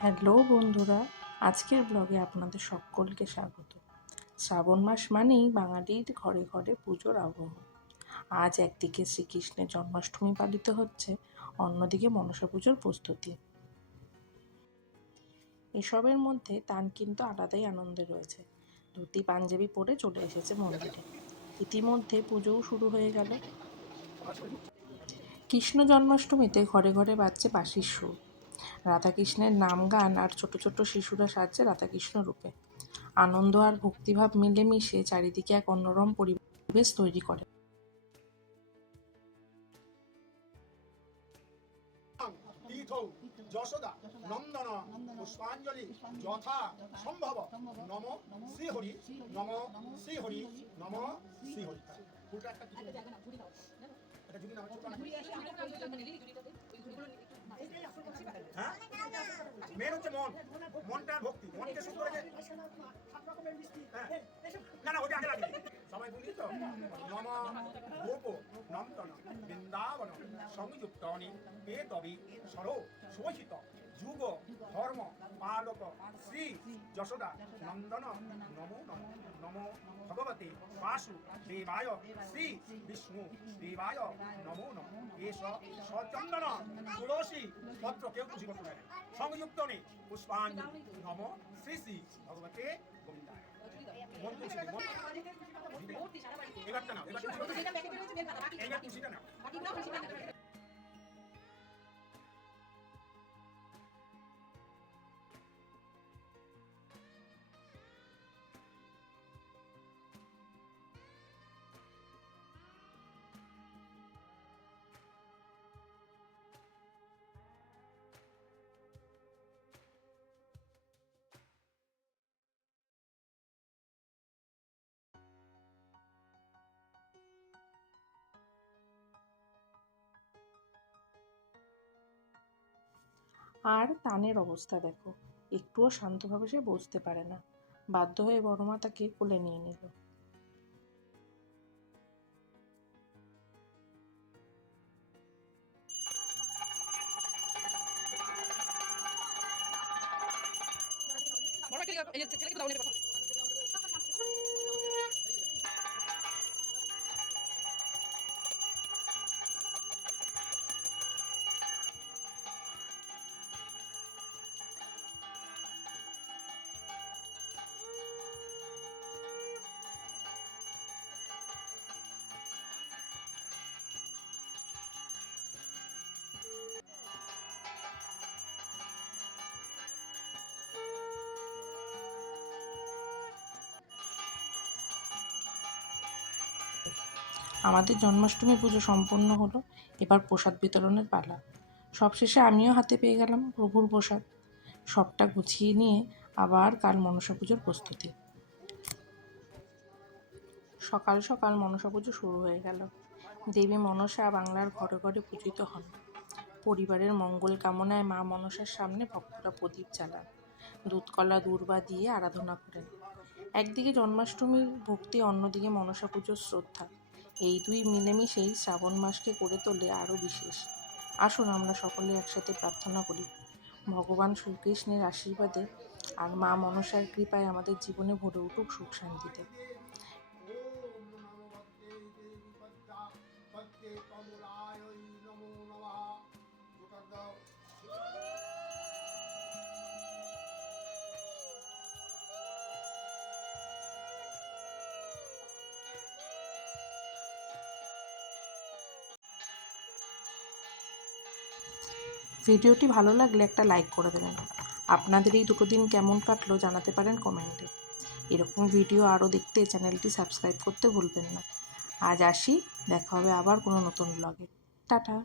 Hello বন্ধুরা, আজকের ব্লগে আপনাদের সকলকে স্বাগত। শ্রাবণ মাস মানেই বাঙালির ঘরে ঘরে পুজোর আবহ। আজ একদিকে শ্রীকৃষ্ণের জন্মাষ্টমী পালিত হচ্ছে, অন্যদিকে মনসা পুজোর প্রস্তুতি। এসবের মধ্যে তান কিন্তু আলাদাই আনন্দে রয়েছে। ধুতি পাঞ্জাবি পরে চলে এসেছে মন্দিরে। ইতিমধ্যে পুজোও শুরু হয়ে গেল। কৃষ্ণ জন্মাষ্টমীতে ঘরে ঘরে বাজছে বাঁশির সুর। রাধাকৃষ্ণের নাম গান আর ছোট ছোট শিশুরা সাজছে রাধাকৃষ্ণ রূপে। আনন্দ আর ভক্তিভাব মিলেমিশে চারিদিকে এক অন্যরকম পরিবেশ তৈরি করে। যশোদা নন্দন পুষ্পাঞ্জলি যথা সম্ভব নম শ্রীহরি নম শ্রীহরি নম শ্রীহরি। মেন হচ্ছে মনটার ভক্তি, মনকে শুদ্ধ রেখে না ওটা আগে লাগে সবাই বলি তো নম গোপ নন্দন বৃন্দাবন সংযুক্তনি এ তবে সরো শোষিত যুগ ধর্ম পালক শ্রী যশোদা নন্দন নমো নমো নমো ভগবতে বাসু দেবায় শ্রী বিষ্ণু দেবায় নমো নমো এস সচন্দন তুলসী পত্র কেউ খুশি করতে পারে সংযুক্ত নেই পুষ্পাঞ্জলি নম শ্রী শ্রী ভগবতে গোবিন্দায়। এবারটা নাও, এবার খুশিটা নাও। আর তানের অবস্থা দেখো, একটুও শান্তভাবে সে বসতে পারে না। বাধ্য হয়ে বড়মা তাকে কোলে নিয়ে নিল। আমাদের জন্মাষ্টমী পুজো সম্পন্ন হলো। এবার প্রসাদ বিতরণের পালা। সবশেষে আমিও হাতে পেয়ে গেলাম প্রভুর প্রসাদ। সবটা গুছিয়ে নিয়ে আবার কাল মনসা পুজোর প্রস্তুতি। সকাল সকাল মনসা পুজো শুরু হয়ে গেল। দেবী মনসা বাংলার ঘরে ঘরে পূজিত হন। পরিবারের মঙ্গল কামনায় মা মনসার সামনে ভক্তরা প্রদীপ জ্বালান, দুধকলা দূর্বা দিয়ে আরাধনা করেন। একদিকে জন্মাষ্টমীর ভক্তি, অন্যদিকে মনসা পুজোর শ্রদ্ধা। এই দুই মিলেমিশেই শ্রাবণ মাসকে করে তোলে আরও বিশেষ। আসুন আমরা সকলে একসাথে প্রার্থনা করি, ভগবান শ্রীকৃষ্ণের আশীর্বাদে আর মা মনসার কৃপায় আমাদের জীবনে ভরে উঠুক সুখ শান্তিতে। ভিডিওটি ভালো লাগলে একটা লাইক করে দেবেন। আপনাদের এই দুটো দিন কেমন কাটলো জানাতে পারেন কমেন্টে। এরকম ভিডিও আরও দেখতে চ্যানেলটি সাবস্ক্রাইব করতে ভুলবেন না। আজ আসি, দেখা হবে আবার কোনো নতুন ব্লগে। টাটা।